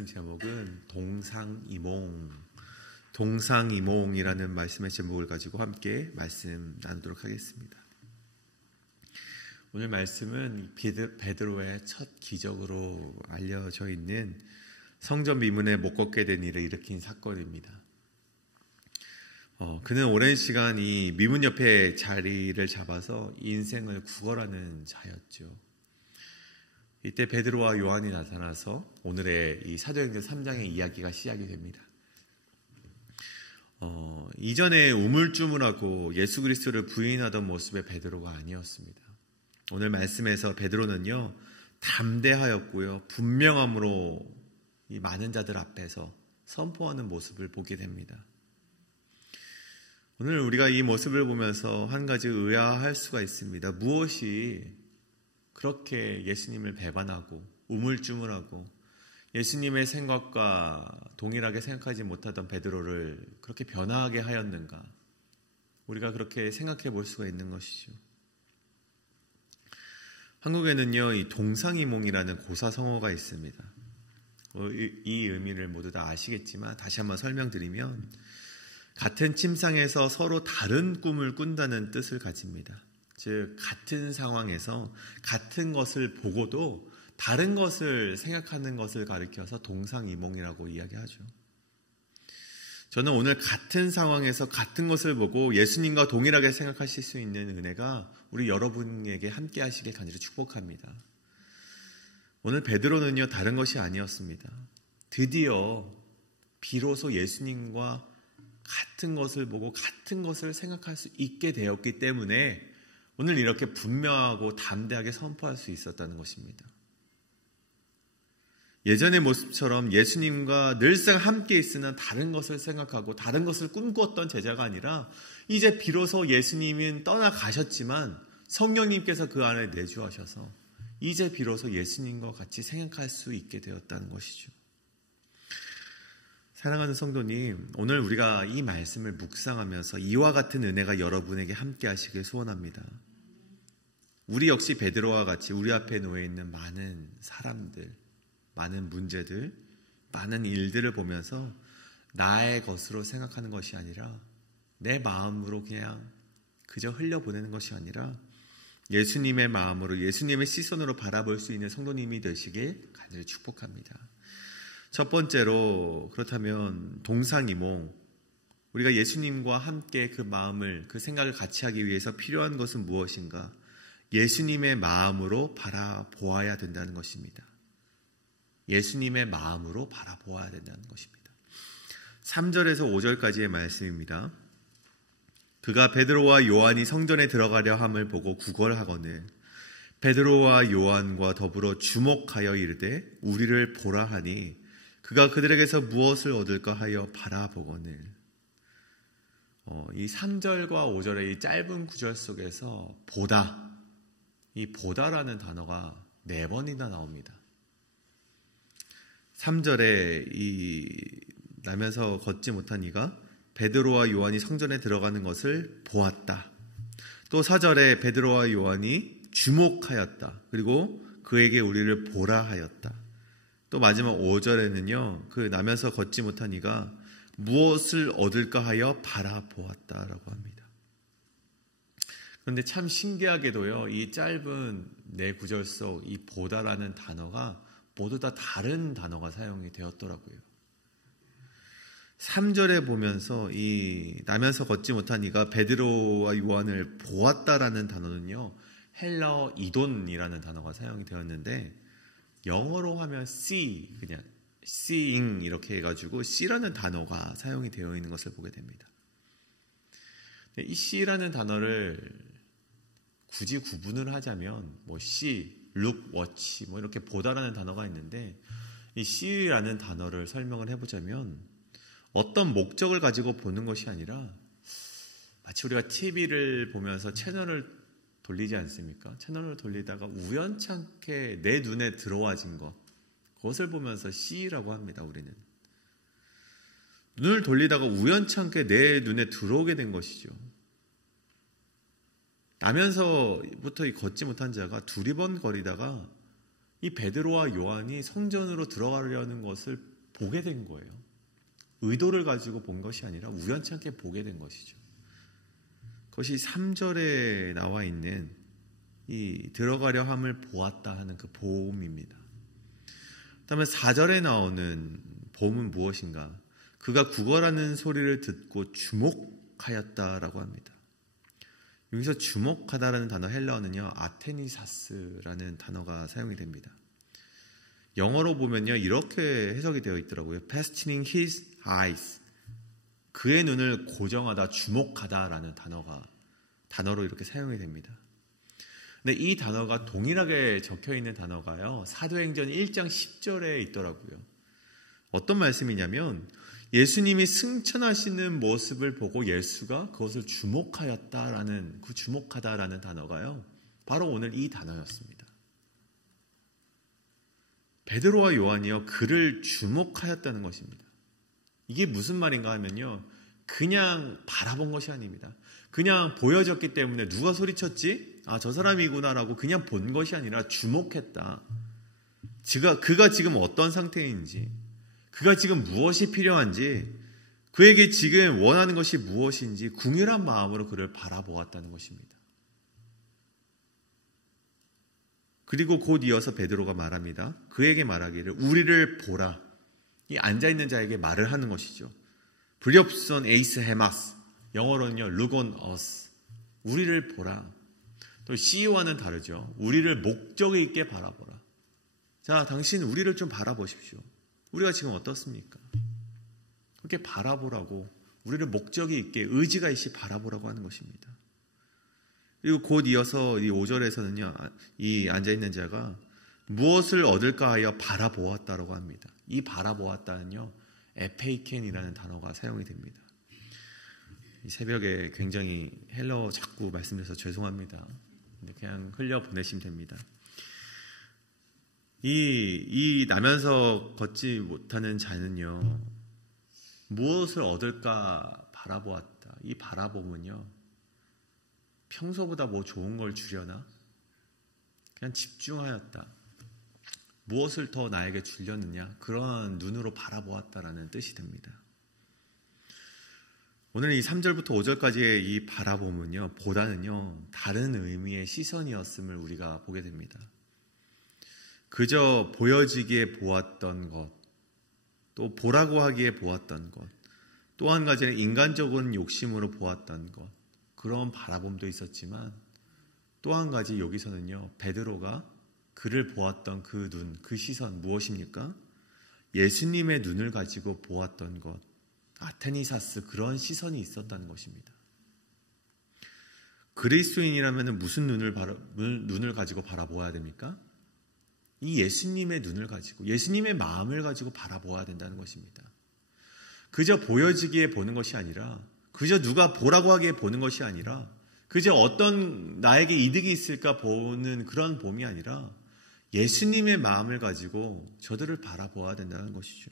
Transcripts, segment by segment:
말씀 제목은 동상이몽이라는 말씀의 제목을 가지고 함께 말씀 나누도록 하겠습니다. 오늘 말씀은 베드로의 첫 기적으로 알려져 있는 성전 미문에 못 걷게 된 일을 일으킨 사건입니다. 그는 오랜 시간 이 미문 옆에 자리를 잡아서 인생을 구걸하는 자였죠. 이때 베드로와 요한이 나타나서 오늘의 이 사도행전 3장의 이야기가 시작이 됩니다. 이전에 우물쭈물하고 예수 그리스도를 부인하던 모습의 베드로가 아니었습니다. 오늘 말씀에서 베드로는요, 담대하였고요, 분명함으로 이 많은 자들 앞에서 선포하는 모습을 보게 됩니다. 오늘 우리가 이 모습을 보면서 한 가지 의아할 수가 있습니다. 무엇이 그렇게 예수님을 배반하고 우물쭈물하고 예수님의 생각과 동일하게 생각하지 못하던 베드로를 그렇게 변화하게 하였는가? 우리가 그렇게 생각해 볼 수가 있는 것이죠. 한국에는요, 이 동상이몽이라는 고사성어가 있습니다. 이 의미를 모두 다 아시겠지만 다시 한번 설명드리면, 같은 침상에서 서로 다른 꿈을 꾼다는 뜻을 가집니다. 즉, 같은 상황에서 같은 것을 보고도 다른 것을 생각하는 것을 가리켜서 동상이몽이라고 이야기하죠. 저는 오늘 같은 상황에서 같은 것을 보고 예수님과 동일하게 생각하실 수 있는 은혜가 우리 여러분에게 함께 하시길 간절히 축복합니다. 오늘 베드로는요, 다른 것이 아니었습니다. 드디어 비로소 예수님과 같은 것을 보고 같은 것을 생각할 수 있게 되었기 때문에 오늘 이렇게 분명하고 담대하게 선포할 수 있었다는 것입니다. 예전의 모습처럼 예수님과 늘상 함께 있으나 다른 것을 생각하고 다른 것을 꿈꾸었던 제자가 아니라 이제 비로소 예수님은 떠나가셨지만 성령님께서 그 안에 내주하셔서 이제 비로소 예수님과 같이 생각할 수 있게 되었다는 것이죠. 사랑하는 성도님, 오늘 우리가 이 말씀을 묵상하면서 이와 같은 은혜가 여러분에게 함께 하시길 소원합니다. 우리 역시 베드로와 같이 우리 앞에 놓여있는 많은 사람들, 많은 문제들, 많은 일들을 보면서 나의 것으로 생각하는 것이 아니라 내 마음으로 그냥 그저 흘려보내는 것이 아니라 예수님의 마음으로, 예수님의 시선으로 바라볼 수 있는 성도님이 되시길 간절히 축복합니다. 첫 번째로, 그렇다면 동상이몽, 우리가 예수님과 함께 그 마음을, 그 생각을 같이 하기 위해서 필요한 것은 무엇인가? 예수님의 마음으로 바라보아야 된다는 것입니다. 예수님의 마음으로 바라보아야 된다는 것입니다. 3절에서 5절까지의 말씀입니다. 그가 베드로와 요한이 성전에 들어가려 함을 보고 구걸하거늘 베드로와 요한과 더불어 주목하여 이르되 우리를 보라 하니 그가 그들에게서 무엇을 얻을까 하여 바라보거늘. 이 3절과 5절의 이 짧은 구절 속에서 보다, 이 보다라는 단어가 4번이나 나옵니다. 3절에 이 나면서 걷지 못한 이가 베드로와 요한이 성전에 들어가는 것을 보았다. 또 4절에 베드로와 요한이 주목하였다. 그리고 그에게 우리를 보라 하였다. 또 마지막 5절에는요, 그 나면서 걷지 못한 이가 무엇을 얻을까 하여 바라보았다라고 합니다. 그런데 참 신기하게도요, 이 짧은 4구절 속 이 보다라는 단어가 모두 다 다른 단어가 사용이 되었더라고요. 3절에 보면서 이 나면서 걷지 못한 이가 베드로와 요한을 보았다라는 단어는요, 헬라어 이돈이라는 단어가 사용이 되었는데 영어로 하면 see, 그냥 seeing 이렇게 해가지고 C라는 단어가 사용이 되어 있는 것을 보게 됩니다. 이 C라는 단어를 굳이 구분을 하자면 뭐 see, look, watch 뭐 이렇게 보다라는 단어가 있는데 이 see라는 단어를 설명을 해보자면 어떤 목적을 가지고 보는 것이 아니라 마치 우리가 TV를 보면서 채널을 돌리지 않습니까? 채널을 돌리다가 우연찮게 내 눈에 들어와진 것, 그것을 보면서 see라고 합니다. 우리는 눈을 돌리다가 우연찮게 내 눈에 들어오게 된 것이죠. 나면서부터 걷지 못한 자가 두리번거리다가 이 베드로와 요한이 성전으로 들어가려는 것을 보게 된 거예요. 의도를 가지고 본 것이 아니라 우연찮게 보게 된 것이죠. 그것이 3절에 나와 있는 이 들어가려 함을 보았다 하는 그 보음입니다. 그다음에 4절에 나오는 보음은 무엇인가? 그가 구걸하는 소리를 듣고 주목하였다라고 합니다. 여기서 주목하다라는 단어 헬라어는요, 아테니사스라는 단어가 사용이 됩니다. 영어로 보면요, 이렇게 해석이 되어 있더라고요. Fastening his eyes. 그의 눈을 고정하다, 주목하다라는 단어로 이렇게 사용이 됩니다. 근데 이 단어가 동일하게 적혀 있는 단어가요, 사도행전 1장 10절에 있더라고요. 어떤 말씀이냐면, 예수님이 승천하시는 모습을 보고 예수가 그것을 주목하였다라는, 그 주목하다라는 단어가요, 바로 오늘 이 단어였습니다. 베드로와 요한이요, 그를 주목하였다는 것입니다. 이게 무슨 말인가 하면요, 그냥 바라본 것이 아닙니다. 그냥 보여졌기 때문에 누가 소리쳤지? 아, 저 사람이구나라고 그냥 본 것이 아니라 주목했다. 그가 지금 어떤 상태인지, 그가 지금 무엇이 필요한지, 그에게 지금 원하는 것이 무엇인지 궁휼한 마음으로 그를 바라보았다는 것입니다. 그리고 곧 이어서 베드로가 말합니다. 그에게 말하기를 우리를 보라. 이 앉아있는 자에게 말을 하는 것이죠. 브리옵선 에이스 헤마스, 영어로는요 루곤 어스, 우리를 보라. 또 CEO와는 다르죠. 우리를 목적이 있게 바라보라. 자, 당신 우리를 좀 바라보십시오. 우리가 지금 어떻습니까? 그렇게 바라보라고, 우리를 목적이 있게, 의지가 있이 바라보라고 하는 것입니다. 그리고 곧 이어서 이 5절에서는요, 이 앉아있는 자가 무엇을 얻을까 하여 바라보았다라고 합니다. 이 바라보았다는요, 에페이켄이라는 단어가 사용이 됩니다. 이 새벽에 굉장히 헬라어 자꾸 말씀드려서 죄송합니다. 근데 그냥 흘려보내시면 됩니다. 이 나면서 걷지 못하는 자는요, 무엇을 얻을까 바라보았다. 이 바라봄은요, 평소보다 뭐 좋은 걸 주려나? 그냥 집중하였다. 무엇을 더 나에게 주려느냐? 그런 눈으로 바라보았다라는 뜻이 됩니다. 오늘 이 3절부터 5절까지의 이 바라봄은요, 보다는요, 다른 의미의 시선이었음을 우리가 보게 됩니다. 그저 보여지기에 보았던 것, 또 보라고 하기에 보았던 것, 또 한 가지는 인간적인 욕심으로 보았던 것, 그런 바라봄도 있었지만, 또 한 가지 여기서는요, 베드로가 그를 보았던 그 눈, 그 시선 무엇입니까? 예수님의 눈을 가지고 보았던 것, 아테니사스, 그런 시선이 있었다는 것입니다. 그리스도인이라면 무슨 눈을 가지고 바라보아야 됩니까? 이 예수님의 눈을 가지고, 예수님의 마음을 가지고 바라보아야 된다는 것입니다. 그저 보여지기에 보는 것이 아니라, 그저 누가 보라고 하기에 보는 것이 아니라, 그저 어떤 나에게 이득이 있을까 보는 그런 봄이 아니라, 예수님의 마음을 가지고 저들을 바라보아야 된다는 것이죠.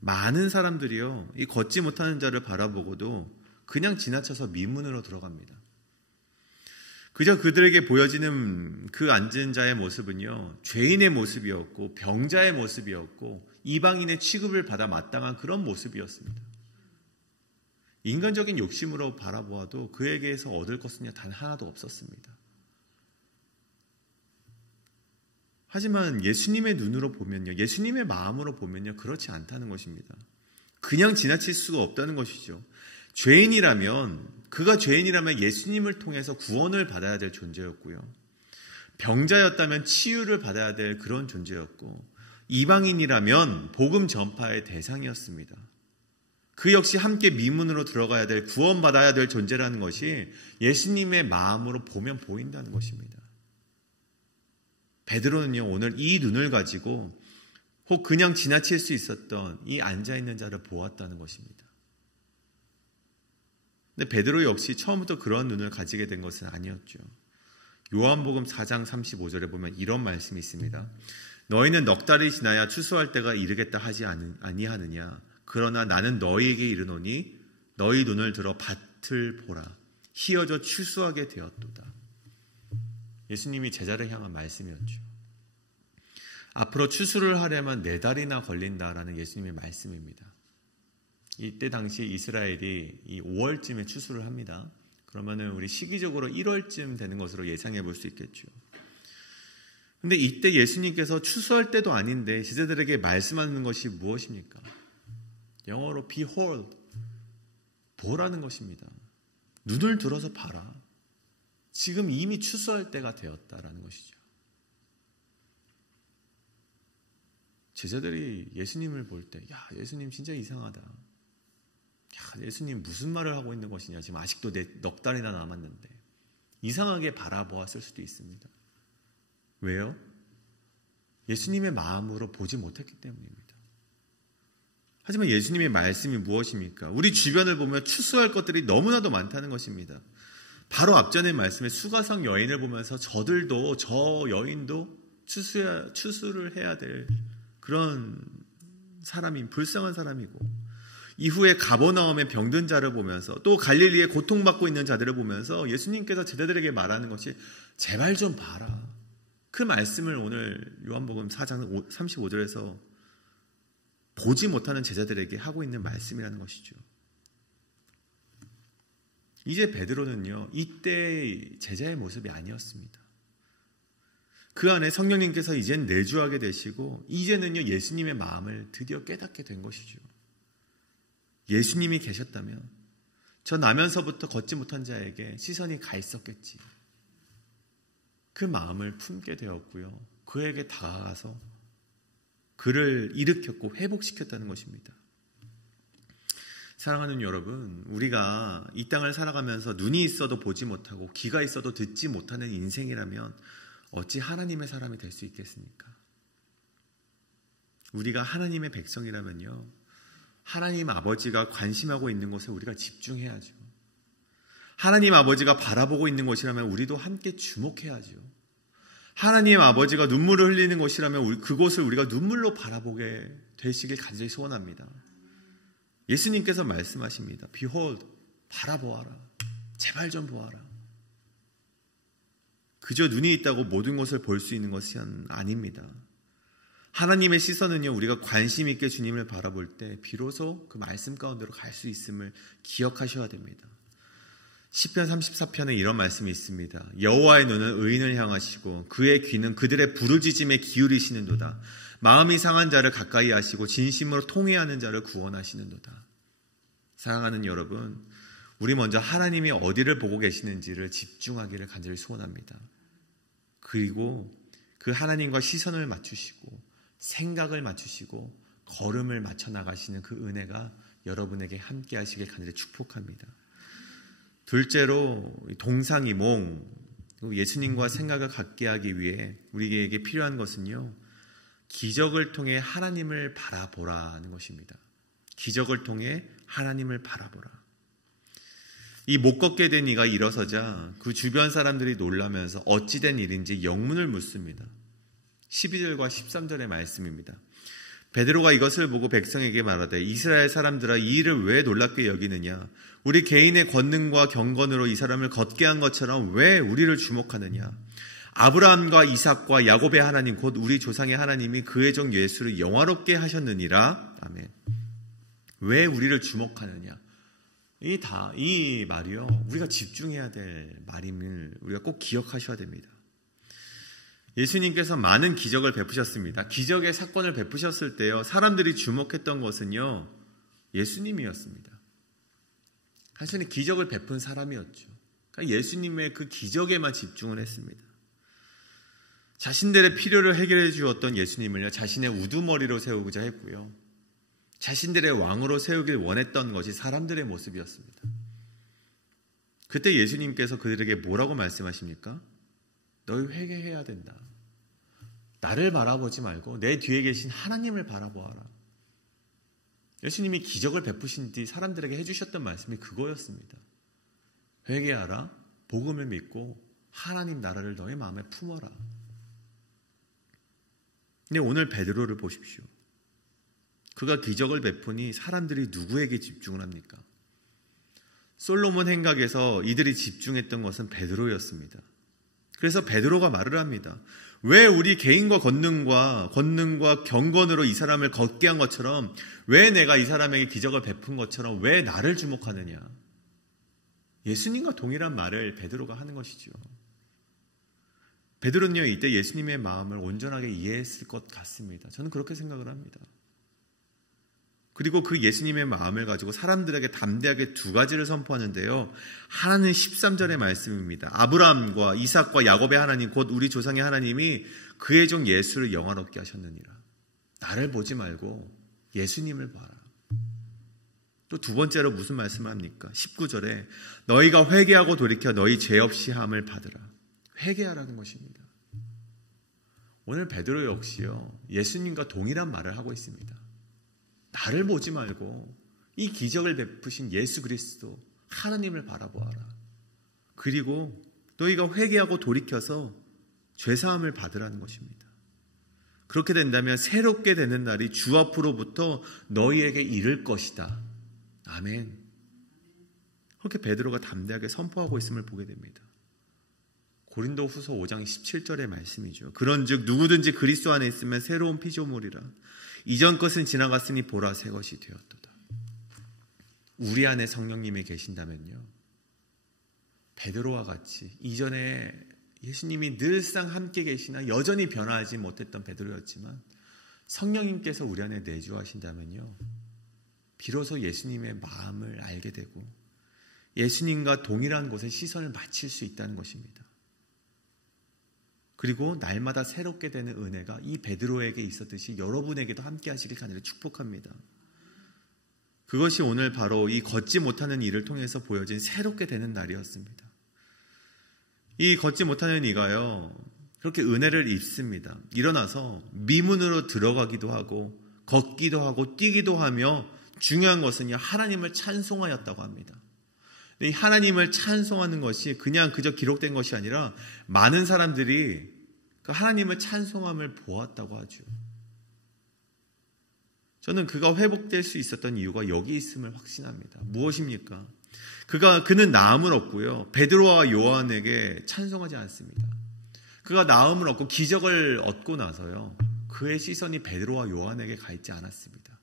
많은 사람들이요, 이 걷지 못하는 자를 바라보고도 그냥 지나쳐서 미문으로 들어갑니다. 그저 그들에게 보여지는 그 앉은 자의 모습은요, 죄인의 모습이었고 병자의 모습이었고 이방인의 취급을 받아 마땅한 그런 모습이었습니다. 인간적인 욕심으로 바라보아도 그에게서 얻을 것은 단 하나도 없었습니다. 하지만 예수님의 눈으로 보면요, 예수님의 마음으로 보면요, 그렇지 않다는 것입니다. 그냥 지나칠 수가 없다는 것이죠. 그가 죄인이라면 예수님을 통해서 구원을 받아야 될 존재였고요. 병자였다면 치유를 받아야 될 그런 존재였고, 이방인이라면 복음 전파의 대상이었습니다. 그 역시 함께 미문으로 들어가야 될, 구원받아야 될 존재라는 것이 예수님의 마음으로 보면 보인다는 것입니다. 베드로는요, 오늘 이 눈을 가지고 혹 그냥 지나칠 수 있었던 이 앉아있는 자를 보았다는 것입니다. 근데 베드로 역시 처음부터 그런 눈을 가지게 된 것은 아니었죠. 요한복음 4장 35절에 보면 이런 말씀이 있습니다. 너희는 넉 달이 지나야 추수할 때가 이르겠다 하지 아니하느냐. 그러나 나는 너희에게 이르노니 너희 눈을 들어 밭을 보라. 희어져 추수하게 되었도다. 예수님이 제자를 향한 말씀이었죠. 앞으로 추수를 하려면 4달이나 걸린다라는 예수님의 말씀입니다. 이때 당시 이스라엘이 이 5월쯤에 추수를 합니다. 그러면은 우리 시기적으로 1월쯤 되는 것으로 예상해 볼 수 있겠죠. 근데 이때 예수님께서 추수할 때도 아닌데 제자들에게 말씀하는 것이 무엇입니까? 영어로 behold, 보라는 것입니다. 눈을 들어서 봐라. 지금 이미 추수할 때가 되었다라는 것이죠. 제자들이 예수님을 볼 때, 야, 예수님 진짜 이상하다. 야, 예수님 무슨 말을 하고 있는 것이냐. 지금 아직도 넉 달이나 남았는데. 이상하게 바라보았을 수도 있습니다. 왜요? 예수님의 마음으로 보지 못했기 때문입니다. 하지만 예수님의 말씀이 무엇입니까? 우리 주변을 보면 추수할 것들이 너무나도 많다는 것입니다. 바로 앞전의 말씀에 수가성 여인을 보면서 저들도, 저 여인도 추수를 해야 될 그런 불쌍한 사람이고, 이후에 가버나움의 병든 자를 보면서 또 갈릴리에 고통받고 있는 자들을 보면서 예수님께서 제자들에게 말하는 것이 제발 좀 봐라. 그 말씀을 오늘 요한복음 4장 35절에서 보지 못하는 제자들에게 하고 있는 말씀이라는 것이죠. 이제 베드로는요, 이때 제자의 모습이 아니었습니다. 그 안에 성령님께서 이젠 내주하게 되시고 이제는요, 예수님의 마음을 드디어 깨닫게 된 것이죠. 예수님이 계셨다면 저 나면서부터 걷지 못한 자에게 시선이 가 있었겠지. 그 마음을 품게 되었고요, 그에게 다가가서 그를 일으켰고 회복시켰다는 것입니다. 사랑하는 여러분, 우리가 이 땅을 살아가면서 눈이 있어도 보지 못하고 귀가 있어도 듣지 못하는 인생이라면 어찌 하나님의 사람이 될 수 있겠습니까? 우리가 하나님의 백성이라면요, 하나님 아버지가 관심하고 있는 곳에 우리가 집중해야죠. 하나님 아버지가 바라보고 있는 곳이라면 우리도 함께 주목해야죠. 하나님 아버지가 눈물을 흘리는 곳이라면 그곳을 우리가 눈물로 바라보게 되시길 간절히 소원합니다. 예수님께서 말씀하십니다. Behold, 바라보아라. 제발 좀 보아라. 그저 눈이 있다고 모든 것을 볼 수 있는 것은 아닙니다. 하나님의 시선은요, 우리가 관심 있게 주님을 바라볼 때 비로소 그 말씀 가운데로 갈 수 있음을 기억하셔야 됩니다. 시편 34편에 이런 말씀이 있습니다. 여호와의 눈은 의인을 향하시고 그의 귀는 그들의 부르짖음에 기울이시는도다. 마음이 상한 자를 가까이 하시고 진심으로 통회하는 자를 구원하시는도다. 사랑하는 여러분, 우리 먼저 하나님이 어디를 보고 계시는지를 집중하기를 간절히 소원합니다. 그리고 그 하나님과 시선을 맞추시고 생각을 맞추시고 걸음을 맞춰 나가시는 그 은혜가 여러분에게 함께 하시길 간절히 축복합니다. 둘째로 동상이몽, 예수님과 생각을 같게 하기 위해 우리에게 필요한 것은요, 기적을 통해 하나님을 바라보라는 것입니다. 기적을 통해 하나님을 바라보라. 이 못 걷게 된 이가 일어서자 그 주변 사람들이 놀라면서 어찌된 일인지 영문을 묻습니다. 12절과 13절의 말씀입니다. 베드로가 이것을 보고 백성에게 말하되 이스라엘 사람들아, 이 일을 왜 놀랍게 여기느냐? 우리 개인의 권능과 경건으로 이 사람을 걷게 한 것처럼 왜 우리를 주목하느냐? 아브라함과 이삭과 야곱의 하나님 곧 우리 조상의 하나님이 그의 종 예수를 영화롭게 하셨느니라. 아멘. 왜 우리를 주목하느냐? 이 말이요, 우리가 집중해야 될 말임을 우리가 꼭 기억하셔야 됩니다. 예수님께서 많은 기적을 베푸셨습니다. 기적의 사건을 베푸셨을 때요, 사람들이 주목했던 것은요, 예수님이었습니다. 단순히 기적을 베푼 사람이었죠. 그러니까 예수님의 그 기적에만 집중을 했습니다. 자신들의 필요를 해결해 주었던 예수님을요, 자신의 우두머리로 세우고자 했고요, 자신들의 왕으로 세우길 원했던 것이 사람들의 모습이었습니다. 그때 예수님께서 그들에게 뭐라고 말씀하십니까? 너희 회개해야 된다. 나를 바라보지 말고 내 뒤에 계신 하나님을 바라보아라. 예수님이 기적을 베푸신 뒤 사람들에게 해주셨던 말씀이 그거였습니다. 회개하라, 복음을 믿고 하나님 나라를 너희 마음에 품어라. 근데 오늘 베드로를 보십시오. 그가 기적을 베푸니 사람들이 누구에게 집중을 합니까? 솔로몬 행각에서 이들이 집중했던 것은 베드로였습니다. 그래서 베드로가 말을 합니다. 왜 우리 개인과 권능과 경건으로 이 사람을 걷게 한 것처럼, 왜 내가 이 사람에게 기적을 베푼 것처럼 왜 나를 주목하느냐. 예수님과 동일한 말을 베드로가 하는 것이죠. 베드로는요, 이때 예수님의 마음을 온전하게 이해했을 것 같습니다. 저는 그렇게 생각을 합니다. 그리고 그 예수님의 마음을 가지고 사람들에게 담대하게 두 가지를 선포하는데요. 하나는 13절의 말씀입니다. 아브라함과 이삭과 야곱의 하나님, 곧 우리 조상의 하나님이 그의 종 예수를 영화롭게 하셨느니라. 나를 보지 말고 예수님을 봐라. 또 두 번째로 무슨 말씀을 합니까? 19절에 너희가 회개하고 돌이켜 너희 죄 없이 함을 받으라. 회개하라는 것입니다. 오늘 베드로 역시요, 예수님과 동일한 말을 하고 있습니다. 나를 보지 말고 이 기적을 베푸신 예수 그리스도 하나님을 바라보아라. 그리고 너희가 회개하고 돌이켜서 죄사함을 받으라는 것입니다. 그렇게 된다면 새롭게 되는 날이 주 앞으로부터 너희에게 이를 것이다. 아멘. 그렇게 베드로가 담대하게 선포하고 있음을 보게 됩니다. 고린도후서 5장 17절의 말씀이죠. 그런즉 누구든지 그리스도 안에 있으면 새로운 피조물이라. 이전 것은 지나갔으니 보라 새 것이 되었도다. 우리 안에 성령님이 계신다면요, 베드로와 같이 이전에 예수님이 늘상 함께 계시나 여전히 변화하지 못했던 베드로였지만 성령님께서 우리 안에 내주하신다면요, 비로소 예수님의 마음을 알게 되고 예수님과 동일한 곳에 시선을 맞출 수 있다는 것입니다. 그리고 날마다 새롭게 되는 은혜가 이 베드로에게 있었듯이 여러분에게도 함께 하시길 간절히 축복합니다. 그것이 오늘 바로 이 걷지 못하는 이를 통해서 보여진 새롭게 되는 날이었습니다. 이 걷지 못하는 이가요, 그렇게 은혜를 입습니다. 일어나서 미문으로 들어가기도 하고 걷기도 하고 뛰기도 하며, 중요한 것은요, 하나님을 찬송하였다고 합니다. 이 하나님을 찬송하는 것이 그냥 그저 기록된 것이 아니라 많은 사람들이 그 하나님을 찬송함을 보았다고 하죠. 저는 그가 회복될 수 있었던 이유가 여기 있음을 확신합니다. 무엇입니까? 그는 나음을 얻고요, 베드로와 요한에게 찬송하지 않습니다. 그가 나음을 얻고 기적을 얻고 나서요, 그의 시선이 베드로와 요한에게 가 있지 않았습니다.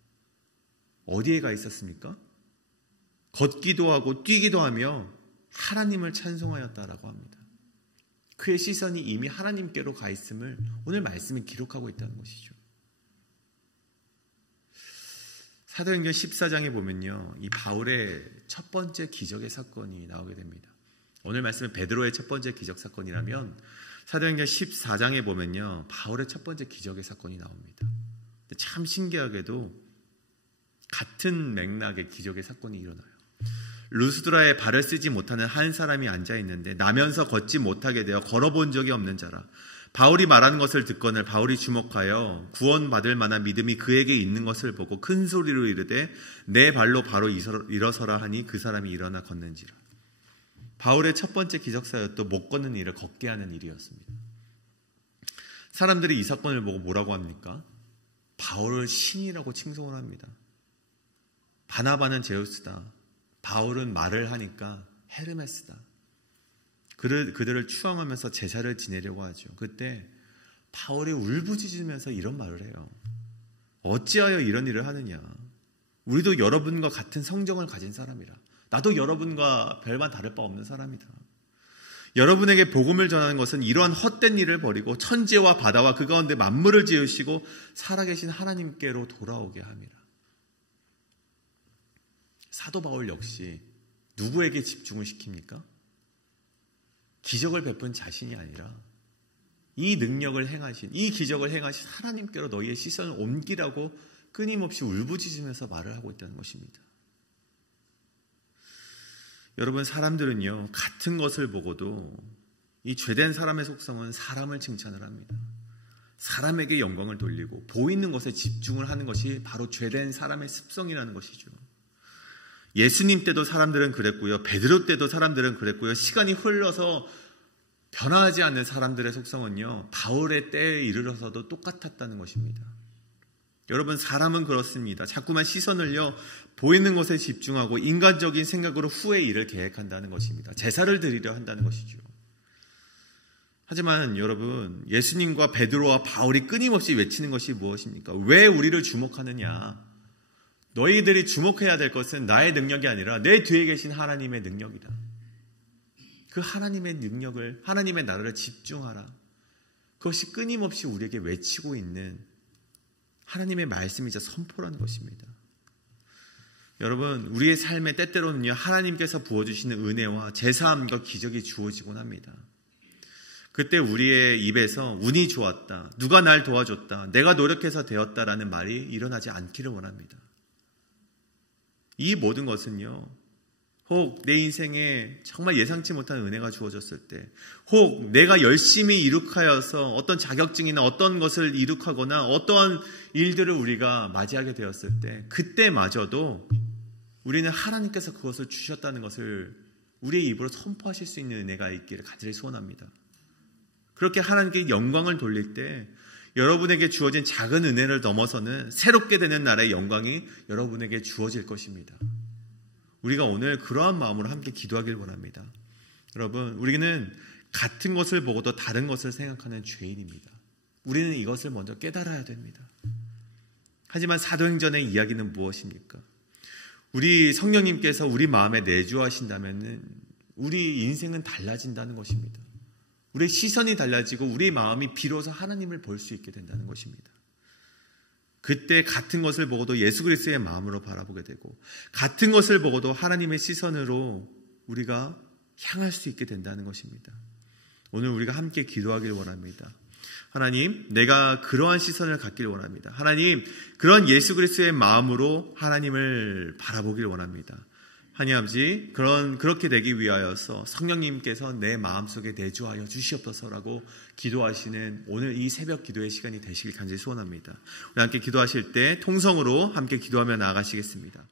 어디에 가 있었습니까? 걷기도 하고 뛰기도 하며 하나님을 찬송하였다라고 합니다. 그의 시선이 이미 하나님께로 가 있음을 오늘 말씀이 기록하고 있다는 것이죠. 사도행전 14장에 보면요, 이 바울의 첫 번째 기적의 사건이 나오게 됩니다. 오늘 말씀은 베드로의 첫 번째 기적 사건이라면 사도행전 14장에 보면요, 바울의 첫 번째 기적의 사건이 나옵니다. 참 신기하게도 같은 맥락의 기적의 사건이 일어나요. 루스드라에 발을 쓰지 못하는 한 사람이 앉아있는데 나면서 걷지 못하게 되어 걸어본 적이 없는 자라. 바울이 말하는 것을 듣거늘 바울이 주목하여 구원받을 만한 믿음이 그에게 있는 것을 보고 큰 소리로 이르되 내 발로 바로 일어서라 하니 그 사람이 일어나 걷는지라. 바울의 첫 번째 기적사였던 못 걷는 일을 걷게 하는 일이었습니다. 사람들이 이 사건을 보고 뭐라고 합니까? 바울을 신이라고 칭송을 합니다. 바나바는 제우스다. 바울은 말을 하니까 헤르메스다. 그들을 추앙하면서 제사를 지내려고 하죠. 그때 바울이 울부짖으면서 이런 말을 해요. 어찌하여 이런 일을 하느냐. 우리도 여러분과 같은 성정을 가진 사람이라. 나도 여러분과 별반 다를 바 없는 사람이다. 여러분에게 복음을 전하는 것은 이러한 헛된 일을 버리고 천지와 바다와 그 가운데 만물을 지으시고 살아계신 하나님께로 돌아오게 함이라. 사도 바울 역시 누구에게 집중을 시킵니까? 기적을 베푼 자신이 아니라 이 능력을 행하신, 이 기적을 행하신 하나님께로 너희의 시선을 옮기라고 끊임없이 울부짖으면서 말을 하고 있다는 것입니다. 여러분, 사람들은요, 같은 것을 보고도 이 죄된 사람의 속성은 사람을 칭찬을 합니다. 사람에게 영광을 돌리고 보이는 것에 집중을 하는 것이 바로 죄된 사람의 습성이라는 것이죠. 예수님 때도 사람들은 그랬고요, 베드로 때도 사람들은 그랬고요, 시간이 흘러서 변화하지 않는 사람들의 속성은요, 바울의 때에 이르러서도 똑같았다는 것입니다. 여러분, 사람은 그렇습니다. 자꾸만 시선을요, 보이는 것에 집중하고 인간적인 생각으로 후의 일을 계획한다는 것입니다. 제사를 드리려 한다는 것이죠. 하지만 여러분, 예수님과 베드로와 바울이 끊임없이 외치는 것이 무엇입니까? 왜 우리를 주목하느냐? 너희들이 주목해야 될 것은 나의 능력이 아니라 내 뒤에 계신 하나님의 능력이다. 그 하나님의 능력을, 하나님의 나라를 집중하라. 그것이 끊임없이 우리에게 외치고 있는 하나님의 말씀이자 선포라는 것입니다. 여러분, 우리의 삶에 때때로는요, 하나님께서 부어주시는 은혜와 제사함과 기적이 주어지곤 합니다. 그때 우리의 입에서 운이 좋았다, 누가 날 도와줬다, 내가 노력해서 되었다라는 말이 일어나지 않기를 원합니다. 이 모든 것은요, 혹 내 인생에 정말 예상치 못한 은혜가 주어졌을 때, 혹 내가 열심히 이룩하여서 어떤 자격증이나 어떤 것을 이룩하거나 어떠한 일들을 우리가 맞이하게 되었을 때, 그때마저도 우리는 하나님께서 그것을 주셨다는 것을 우리의 입으로 선포하실 수 있는 은혜가 있기를 간절히 소원합니다. 그렇게 하나님께 영광을 돌릴 때 여러분에게 주어진 작은 은혜를 넘어서는 새롭게 되는 나라의 영광이 여러분에게 주어질 것입니다. 우리가 오늘 그러한 마음으로 함께 기도하길 원합니다. 여러분, 우리는 같은 것을 보고도 다른 것을 생각하는 죄인입니다. 우리는 이것을 먼저 깨달아야 됩니다. 하지만 사도행전의 이야기는 무엇입니까? 우리 성령님께서 우리 마음에 내주하신다면 우리 인생은 달라진다는 것입니다. 우리의 시선이 달라지고 우리 마음이 비로소 하나님을 볼 수 있게 된다는 것입니다. 그때 같은 것을 보고도 예수 그리스도의 마음으로 바라보게 되고, 같은 것을 보고도 하나님의 시선으로 우리가 향할 수 있게 된다는 것입니다. 오늘 우리가 함께 기도하길 원합니다. 하나님, 내가 그러한 시선을 갖길 원합니다. 하나님, 그런 예수 그리스도의 마음으로 하나님을 바라보길 원합니다. 하나님 아버지, 그렇게 되기 위하여서 성령님께서 내 마음속에 내주하여 주시옵소서라고 기도하시는 오늘 이 새벽 기도의 시간이 되시길 간절히 소원합니다. 우리 함께 기도하실 때 통성으로 함께 기도하며 나아가시겠습니다.